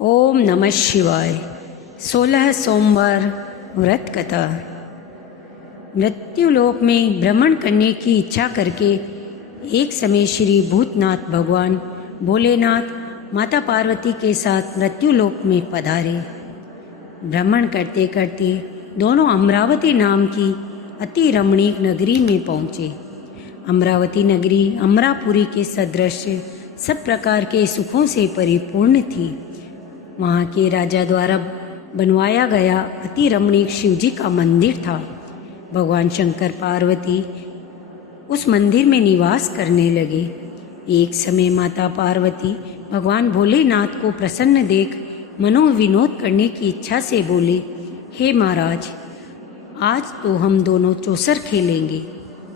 ओम नमः शिवाय। 16 सोमवार व्रत कथा। मृत्युलोक में भ्रमण करने की इच्छा करके एक समय श्री भूतनाथ भगवान भोलेनाथ माता पार्वती के साथ मृत्युलोक में पधारे। भ्रमण करते करते दोनों अमरावती नाम की अति रमणीक नगरी में पहुँचे। अमरावती नगरी अमरापुरी के सदृश सब प्रकार के सुखों से परिपूर्ण थी। वहाँ के राजा द्वारा बनवाया गया अति रमणीक शिवजी का मंदिर था। भगवान शंकर पार्वती उस मंदिर में निवास करने लगे। एक समय माता पार्वती भगवान भोलेनाथ को प्रसन्न देख मनोविनोद करने की इच्छा से बोले, हे महाराज, आज तो हम दोनों चौसर खेलेंगे।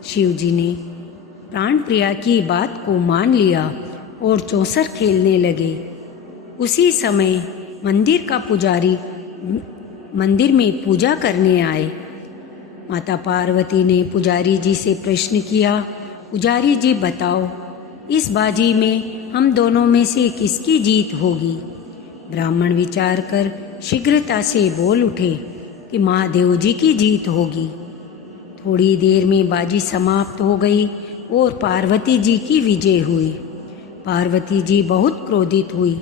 शिवजी ने प्राण प्रिया की बात को मान लिया और चौसर खेलने लगे। उसी समय मंदिर का पुजारी मंदिर में पूजा करने आए। माता पार्वती ने पुजारी जी से प्रश्न किया, पुजारी जी बताओ, इस बाजी में हम दोनों में से किसकी जीत होगी? ब्राह्मण विचार कर शीघ्रता से बोल उठे कि महादेव जी की जीत होगी। थोड़ी देर में बाजी समाप्त हो गई और पार्वती जी की विजय हुई। पार्वती जी बहुत क्रोधित हुई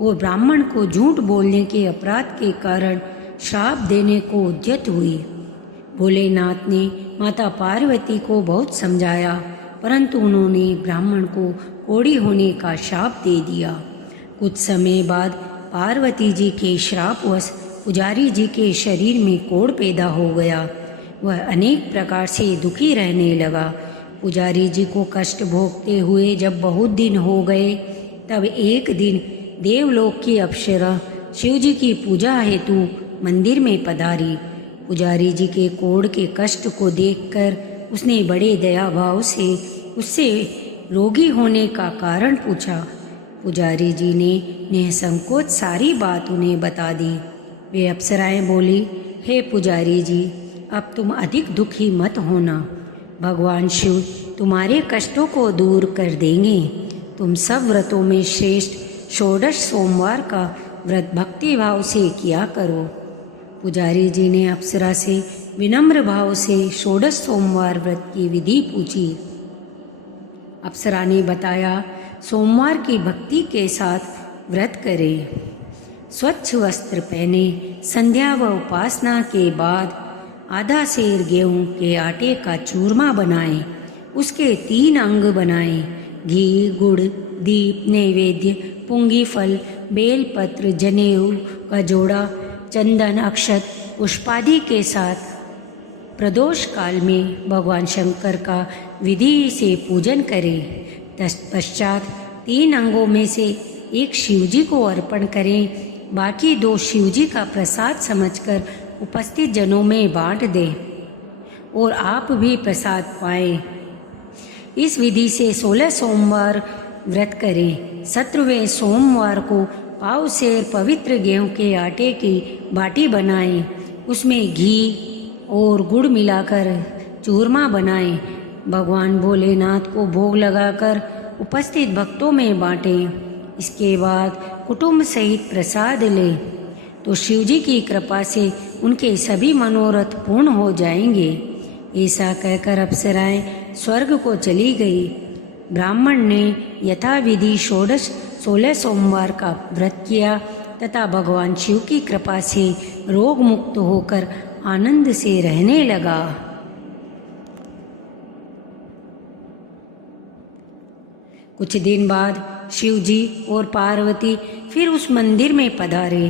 और ब्राह्मण को झूठ बोलने के अपराध के कारण श्राप देने को उद्यत हुई। भोलेनाथ ने माता पार्वती को बहुत समझाया, परंतु उन्होंने ब्राह्मण को कोढ़ी होने का श्राप दे दिया। कुछ समय बाद पार्वती जी के श्रापवश पुजारी जी के शरीर में कोढ़ पैदा हो गया। वह अनेक प्रकार से दुखी रहने लगा। पुजारी जी को कष्ट भोगते हुए जब बहुत दिन हो गए, तब एक दिन देवलोक की अप्सरा शिवजी की पूजा हेतु मंदिर में पधारी। पुजारी जी के कोढ़ के कष्ट को देखकर उसने बड़े दया भाव से उससे रोगी होने का कारण पूछा। पुजारी जी ने निसंकोच सारी बात उन्हें बता दी। वे अप्सराएं बोली, हे पुजारी जी, अब तुम अधिक दुखी मत होना। भगवान शिव तुम्हारे कष्टों को दूर कर देंगे। तुम सब व्रतों में श्रेष्ठ 16 सोमवार का व्रत भक्ति भाव से किया करो। पुजारी जी ने अप्सरा से विनम्र भाव से 16 सोमवार व्रत की विधि पूछी। अप्सरा ने बताया, सोमवार की भक्ति के साथ व्रत करें। स्वच्छ वस्त्र पहने, संध्या व उपासना के बाद आधा सेर गेहूं के आटे का चूरमा बनाएं। उसके 3 अंग बनाएं। घी, गुड़, दीप, नैवेद्य, पुंगी फल, बेलपत्र, जनेऊ का जोड़ा, चंदन, अक्षत, पुष्पादि के साथ प्रदोष काल में भगवान शंकर का विधि से पूजन करें। तत्पश्चात 3 अंगों में से एक शिवजी को अर्पण करें। बाकी 2 शिवजी का प्रसाद समझकर उपस्थित जनों में बांट दें और आप भी प्रसाद पाएं। इस विधि से 16 सोमवार व्रत करें। 17वें सोमवार को पाव सेर पवित्र गेहूं के आटे की बाटी बनाएं। उसमें घी और गुड़ मिलाकर चूरमा बनाएं। भगवान भोलेनाथ को भोग लगाकर उपस्थित भक्तों में बांटें। इसके बाद कुटुंब सहित प्रसाद लें तो शिवजी की कृपा से उनके सभी मनोरथ पूर्ण हो जाएंगे। ऐसा कहकर अप्सराएं स्वर्ग को चली गई। ब्राह्मण ने यथाविधि 16 सोमवार का व्रत किया तथा भगवान शिव की कृपा से रोग मुक्त होकर आनंद से रहने लगा। कुछ दिन बाद शिवजी और पार्वती फिर उस मंदिर में पधारे।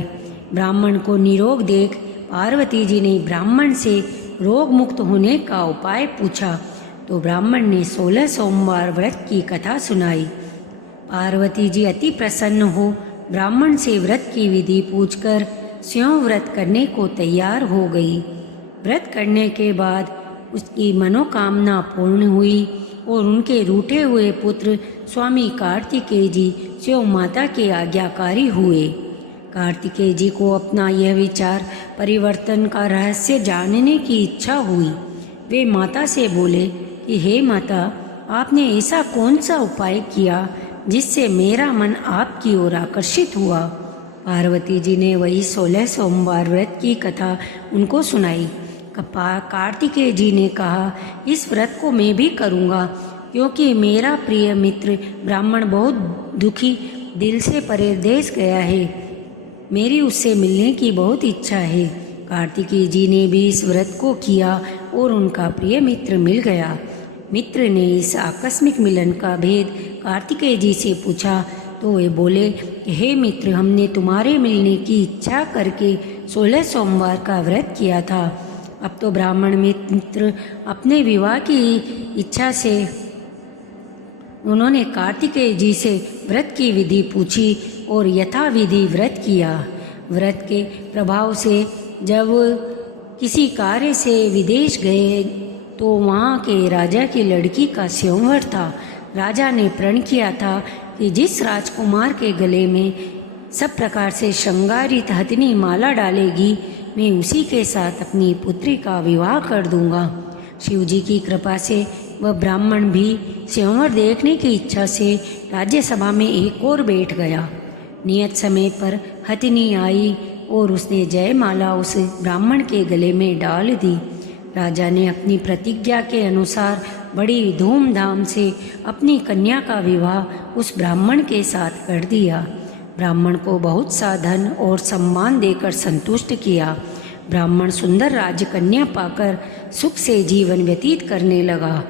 ब्राह्मण को निरोग देख पार्वती जी ने ब्राह्मण से रोग मुक्त होने का उपाय पूछा तो ब्राह्मण ने 16 सोमवार व्रत की कथा सुनाई। पार्वती जी अति प्रसन्न हो ब्राह्मण से व्रत की विधि पूछकर स्वयं व्रत करने को तैयार हो गई। व्रत करने के बाद उसकी मनोकामना पूर्ण हुई और उनके रूठे हुए पुत्र स्वामी कार्तिकेय जी स्वयं माता के आज्ञाकारी हुए। कार्तिकेय जी को अपना यह विचार परिवर्तन का रहस्य जानने की इच्छा हुई। वे माता से बोले कि हे माता, आपने ऐसा कौन सा उपाय किया जिससे मेरा मन आपकी ओर आकर्षित हुआ? पार्वती जी ने वही 16 सोमवार व्रत की कथा उनको सुनाई। कार्तिकेय जी ने कहा, इस व्रत को मैं भी करूँगा, क्योंकि मेरा प्रिय मित्र ब्राह्मण बहुत दुखी दिल से परदेश गया है। मेरी उससे मिलने की बहुत इच्छा है। कार्तिकेय जी ने भी इस व्रत को किया और उनका प्रिय मित्र मिल गया। मित्र ने इस आकस्मिक मिलन का भेद कार्तिकेय जी से पूछा तो वे बोले, हे मित्र, हमने तुम्हारे मिलने की इच्छा करके 16 सोमवार का व्रत किया था। अब तो ब्राह्मण मित्र अपने विवाह की इच्छा से उन्होंने कार्तिकेय जी से व्रत की विधि पूछी और यथाविधि व्रत किया। व्रत के प्रभाव से जब किसी कार्य से विदेश गए तो वहाँ के राजा की लड़की का स्वयंवर था। राजा ने प्रण किया था कि जिस राजकुमार के गले में सब प्रकार से श्रृंगारित हथनी माला डालेगी, मैं उसी के साथ अपनी पुत्री का विवाह कर दूंगा। शिवजी की कृपा से वह ब्राह्मण भी स्वयंवर देखने की इच्छा से राज्यसभा में एक और बैठ गया। नियत समय पर हथनी आई और उसने जयमाला उस ब्राह्मण के गले में डाल दी। राजा ने अपनी प्रतिज्ञा के अनुसार बड़ी धूमधाम से अपनी कन्या का विवाह उस ब्राह्मण के साथ कर दिया। ब्राह्मण को बहुत सा धन और सम्मान देकर संतुष्ट किया। ब्राह्मण सुंदर राजकन्या पाकर सुख से जीवन व्यतीत करने लगा।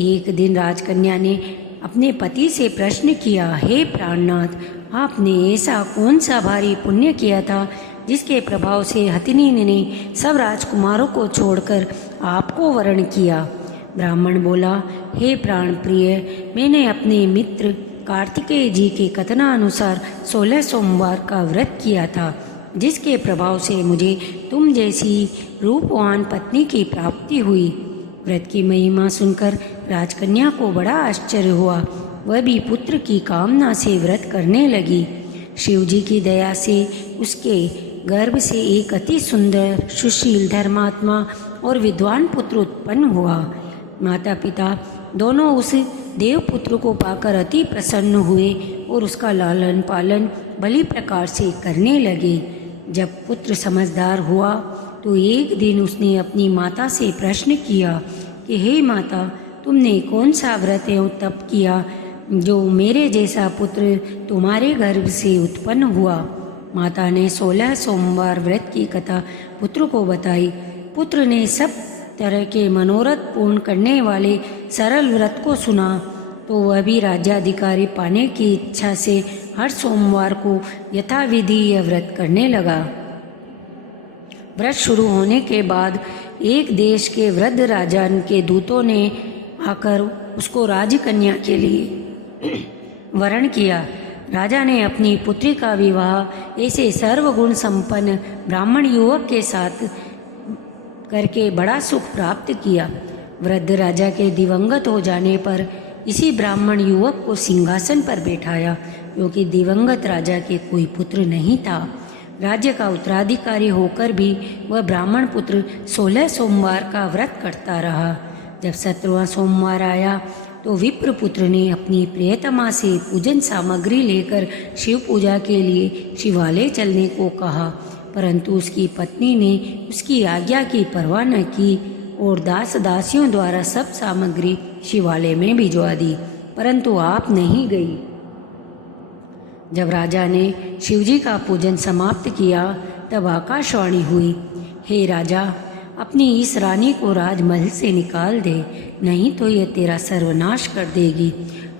एक दिन राजकन्या ने अपने पति से प्रश्न किया, हे प्राणनाथ, आपने ऐसा कौन सा भारी पुण्य किया था जिसके प्रभाव से हथिनी ने सब राजकुमारों को छोड़कर आपको वरण किया? ब्राह्मण बोला, हे प्राण प्रिय, मैंने अपने मित्र कार्तिकेय जी के कथनानुसार 16 सोमवार का व्रत किया था, जिसके प्रभाव से मुझे तुम जैसी रूपवान पत्नी की प्राप्ति हुई। व्रत की महिमा सुनकर राजकन्या को बड़ा आश्चर्य हुआ। वह भी पुत्र की कामना से व्रत करने लगी। शिवजी की दया से उसके गर्भ से एक अति सुंदर, सुशील, धर्मात्मा और विद्वान पुत्र उत्पन्न हुआ। माता पिता दोनों उस देवपुत्र को पाकर अति प्रसन्न हुए और उसका लालन पालन भली प्रकार से करने लगे। जब पुत्र समझदार हुआ तो एक दिन उसने अपनी माता से प्रश्न किया कि हे माता, तुमने कौन सा व्रत एवं तप किया जो मेरे जैसा पुत्र तुम्हारे गर्भ से उत्पन्न हुआ? माता ने 16 सोमवार व्रत की कथा पुत्र को बताई। पुत्र ने सब तरह के मनोरथ पूर्ण करने वाले सरल व्रत को सुना तो वह भी राज्याधिकारी पाने की इच्छा से हर सोमवार को यथाविधि यह व्रत करने लगा। व्रत शुरू होने के बाद एक देश के वृद्ध राजा के दूतों ने आकर उसको राजकन्या के लिए वरण किया। राजा ने अपनी पुत्री का विवाह ऐसे सर्वगुण संपन्न ब्राह्मण युवक के साथ करके बड़ा सुख प्राप्त किया। वृद्ध राजा के दिवंगत हो जाने पर इसी ब्राह्मण युवक को सिंहासन पर बैठाया, क्योंकि दिवंगत राजा के कोई पुत्र नहीं था। राज्य का उत्तराधिकारी होकर भी वह ब्राह्मण पुत्र 16 सोमवार का व्रत करता रहा। जब 17वां सोमवार आया तो विप्र पुत्र ने अपनी प्रियतमा से पूजन सामग्री लेकर शिव पूजा के लिए शिवालय चलने को कहा, परंतु उसकी पत्नी ने उसकी आज्ञा की परवाह न की और दास दासियों द्वारा सब सामग्री शिवालय में भिजवा दी, परंतु आप नहीं गई। जब राजा ने शिवजी का पूजन समाप्त किया तब आकाशवाणी हुई, हे राजा, अपनी इस रानी को राजमहल से निकाल दे, नहीं तो यह तेरा सर्वनाश कर देगी।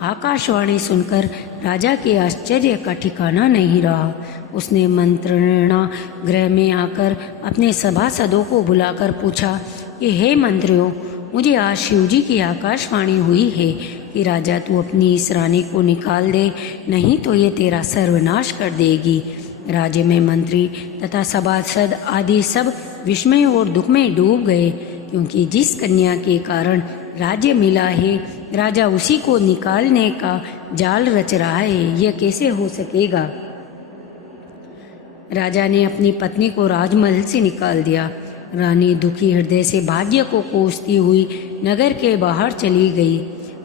आकाशवाणी सुनकर राजा के आश्चर्य का ठिकाना नहीं रहा। उसने मंत्रणा गृह में आकर अपने सभासदों को बुलाकर पूछा कि हे मंत्रियों, मुझे आज शिवजी की आकाशवाणी हुई है कि राजा तू अपनी इस रानी को निकाल दे, नहीं तो ये तेरा सर्वनाश कर देगी। राज्य में मंत्री तथा सभासद आदि सब विस्मय और दुख में डूब गए, क्योंकि जिस कन्या के कारण राज्य मिला है राजा उसी को निकालने का जाल रच रहा है, यह कैसे हो सकेगा। राजा ने अपनी पत्नी को राजमहल से निकाल दिया। रानी दुखी हृदय से भाग्य को कोसती हुई नगर के बाहर चली गई।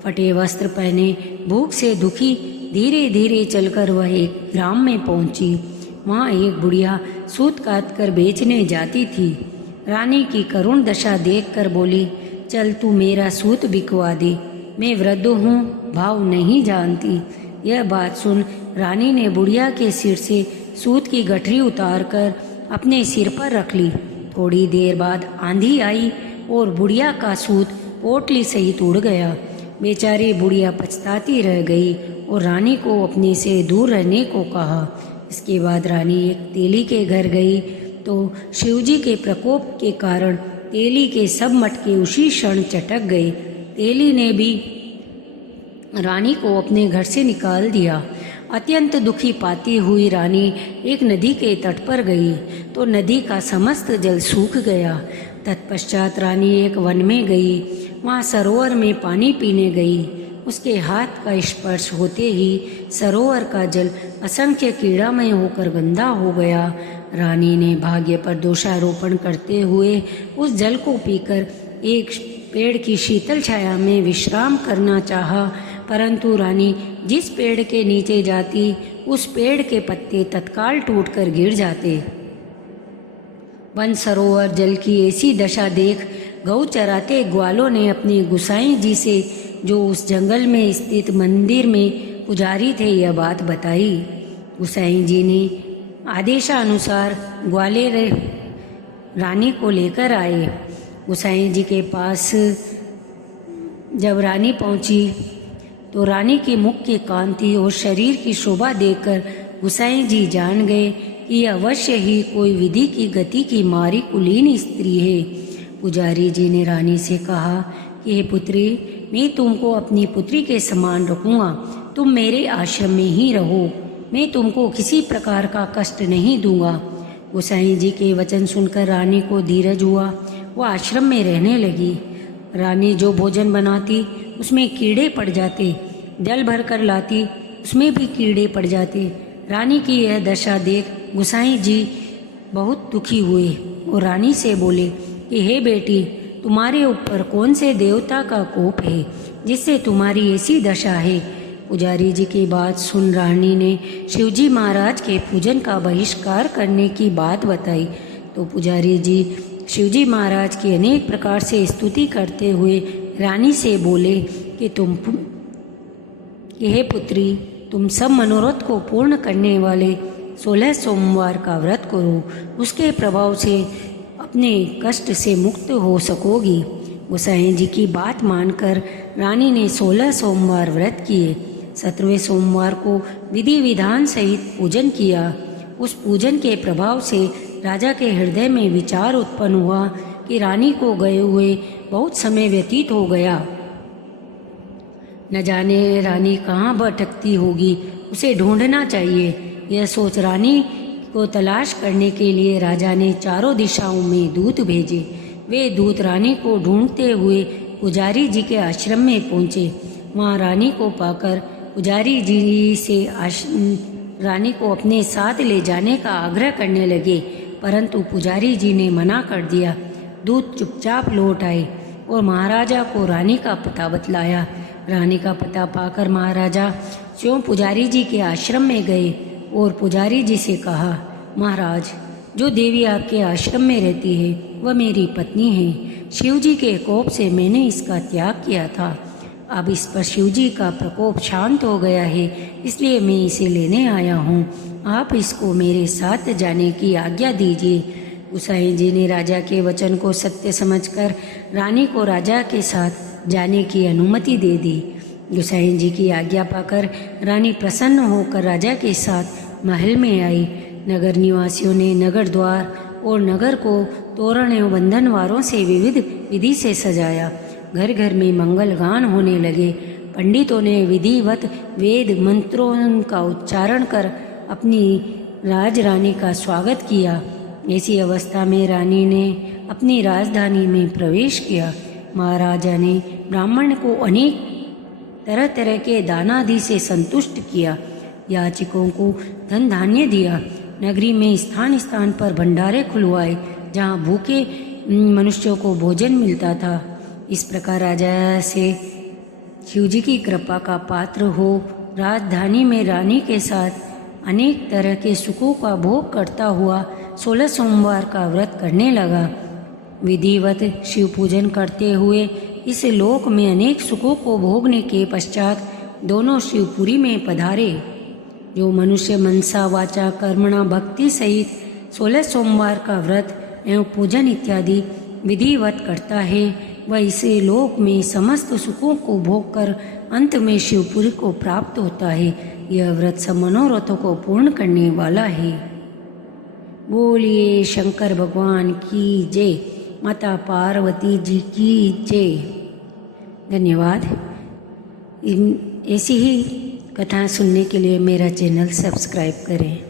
फटे वस्त्र पहने भूख से दुखी धीरे धीरे चलकर वह एक ग्राम में पहुंची। वहाँ एक बुढ़िया सूत काट कर बेचने जाती थी। रानी की करुण दशा देखकर बोली, चल तू मेरा सूत बिकवा दे, मैं वृद्ध हूँ, भाव नहीं जानती। यह बात सुन रानी ने बुढ़िया के सिर से सूत की गठरी उतारकर अपने सिर पर रख ली। थोड़ी देर बाद आंधी आई और बुढ़िया का सूत पोटली सहित उड़ गया। बेचारी बुढ़िया पछताती रह गई और रानी को अपने से दूर रहने को कहा। इसके बाद रानी एक तेली के घर गई तो शिवजी के प्रकोप के कारण तेली के सब मटके उसी क्षण चटक गए। तेली ने भी रानी को अपने घर से निकाल दिया। अत्यंत दुखी पाती हुई रानी एक नदी के तट पर गई तो नदी का समस्त जल सूख गया। तत्पश्चात रानी एक वन में गई, वहाँ सरोवर में पानी पीने गई। उसके हाथ का स्पर्श होते ही सरोवर का जल असंख्य कीड़ामय होकर गंदा हो गया। रानी ने भाग्य पर दोषारोपण करते हुए उस जल को पीकर एक पेड़ की शीतल छाया में विश्राम करना चाहा, परंतु रानी जिस पेड़ के नीचे जाती उस पेड़ के पत्ते तत्काल टूटकर गिर जाते। वन सरोवर जल की ऐसी दशा देख गौ चराते ग्वालों ने अपने गुसाई जी से, जो उस जंगल में स्थित मंदिर में पुजारी थे, यह बात बताई। गुसाई जी ने आदेशानुसार ग्वाले रानी को लेकर आए। गुसाई जी के पास जब रानी पहुंची तो रानी के मुख की कांति और शरीर की शोभा देखकर गुसाई जी जान गए कि यह अवश्य ही कोई विधि की गति की मारी कुलीन स्त्री है। पुजारी जी ने रानी से कहा कि हे पुत्री, मैं तुमको अपनी पुत्री के समान रखूँगा, तुम मेरे आश्रम में ही रहो, मैं तुमको किसी प्रकार का कष्ट नहीं दूंगा। गोसाई जी के वचन सुनकर रानी को धीरज हुआ, वो आश्रम में रहने लगी। रानी जो भोजन बनाती उसमें कीड़े पड़ जाते, जल भर कर लाती उसमें भी कीड़े पड़ जाते। रानी की यह दशा देख गोसाई जी बहुत दुखी हुए और रानी से बोले कि हे बेटी, तुम्हारे ऊपर कौन से देवता का कोप है जिससे तुम्हारी ऐसी दशा है। पुजारी जी की बात सुन रानी ने शिवजी महाराज के पूजन का बहिष्कार करने की बात बताई तो पुजारी जी शिवजी महाराज की अनेक प्रकार से स्तुति करते हुए रानी से बोले कि हे पुत्री, तुम सब मनोरथ को पूर्ण करने वाले 16 सोमवार का व्रत करो, उसके प्रभाव से अपने कष्ट से मुक्त हो सकोगी। गोसाई जी की बात मानकर रानी ने 16 सोमवार व्रत किए। 17वें सोमवार को विधि विधान सहित पूजन किया। उस पूजन के प्रभाव से राजा के हृदय में विचार उत्पन्न हुआ कि रानी को गए हुए बहुत समय व्यतीत हो गया, न जाने रानी कहाँ भटकती होगी, उसे ढूंढना चाहिए। यह सोच रानी को तलाश करने के लिए राजा ने चारों दिशाओं में दूत भेजे। वे दूत रानी को ढूंढते हुए पुजारी जी के आश्रम में पहुँचे। वहाँ रानी को पाकर पुजारी जी से रानी को अपने साथ ले जाने का आग्रह करने लगे, परंतु पुजारी जी ने मना कर दिया। दूत चुपचाप लौट आए और महाराजा को रानी का पता बतलाया। रानी का पता पाकर महाराजा स्वयं पुजारी जी के आश्रम में गए और पुजारी जी से कहा, महाराज, जो देवी आपके आश्रम में रहती है वह मेरी पत्नी है। शिवजी के कोप से मैंने इसका त्याग किया था। अब इस पर शिवजी का प्रकोप शांत हो गया है, इसलिए मैं इसे लेने आया हूँ। आप इसको मेरे साथ जाने की आज्ञा दीजिए। गोसाई जी ने राजा के वचन को सत्य समझकर रानी को राजा के साथ जाने की अनुमति दे दी। गोसाई जी की आज्ञा पाकर रानी प्रसन्न होकर राजा के साथ महल में आई। नगर निवासियों ने नगर द्वार और नगर को तोरण एवं बंधनवारों से विविध विधि से सजाया। घर घर में मंगल गान होने लगे। पंडितों ने विधिवत वेद मंत्रों का उच्चारण कर अपनी राजरानी का स्वागत किया। ऐसी अवस्था में रानी ने अपनी राजधानी में प्रवेश किया। महाराजा ने ब्राह्मण को अनेक तरह तरह के दानादि से संतुष्ट किया। याचकों को धन धान्य दिया। नगरी में स्थान स्थान पर भंडारे खुलवाए जहाँ भूखे मनुष्यों को भोजन मिलता था। इस प्रकार राजा से शिवजी की कृपा का पात्र हो राजधानी में रानी के साथ अनेक तरह के सुखों का भोग करता हुआ 16 सोमवार का व्रत करने लगा। विधिवत शिव पूजन करते हुए इस लोक में अनेक सुखों को भोगने के पश्चात दोनों शिवपुरी में पधारे। जो मनुष्य मनसा वाचा कर्मणा भक्ति सहित 16 सोमवार का व्रत एवं पूजन इत्यादि विधिवत करता है वह इसे लोक में समस्त सुखों को भोग कर अंत में शिवपुरी को प्राप्त होता है। यह व्रत सब मनोरथों को पूर्ण करने वाला है। बोलिए शंकर भगवान की जय, माता पार्वती जी की जय। धन्यवाद। ऐसी ही कथा सुनने के लिए मेरा चैनल सब्सक्राइब करें।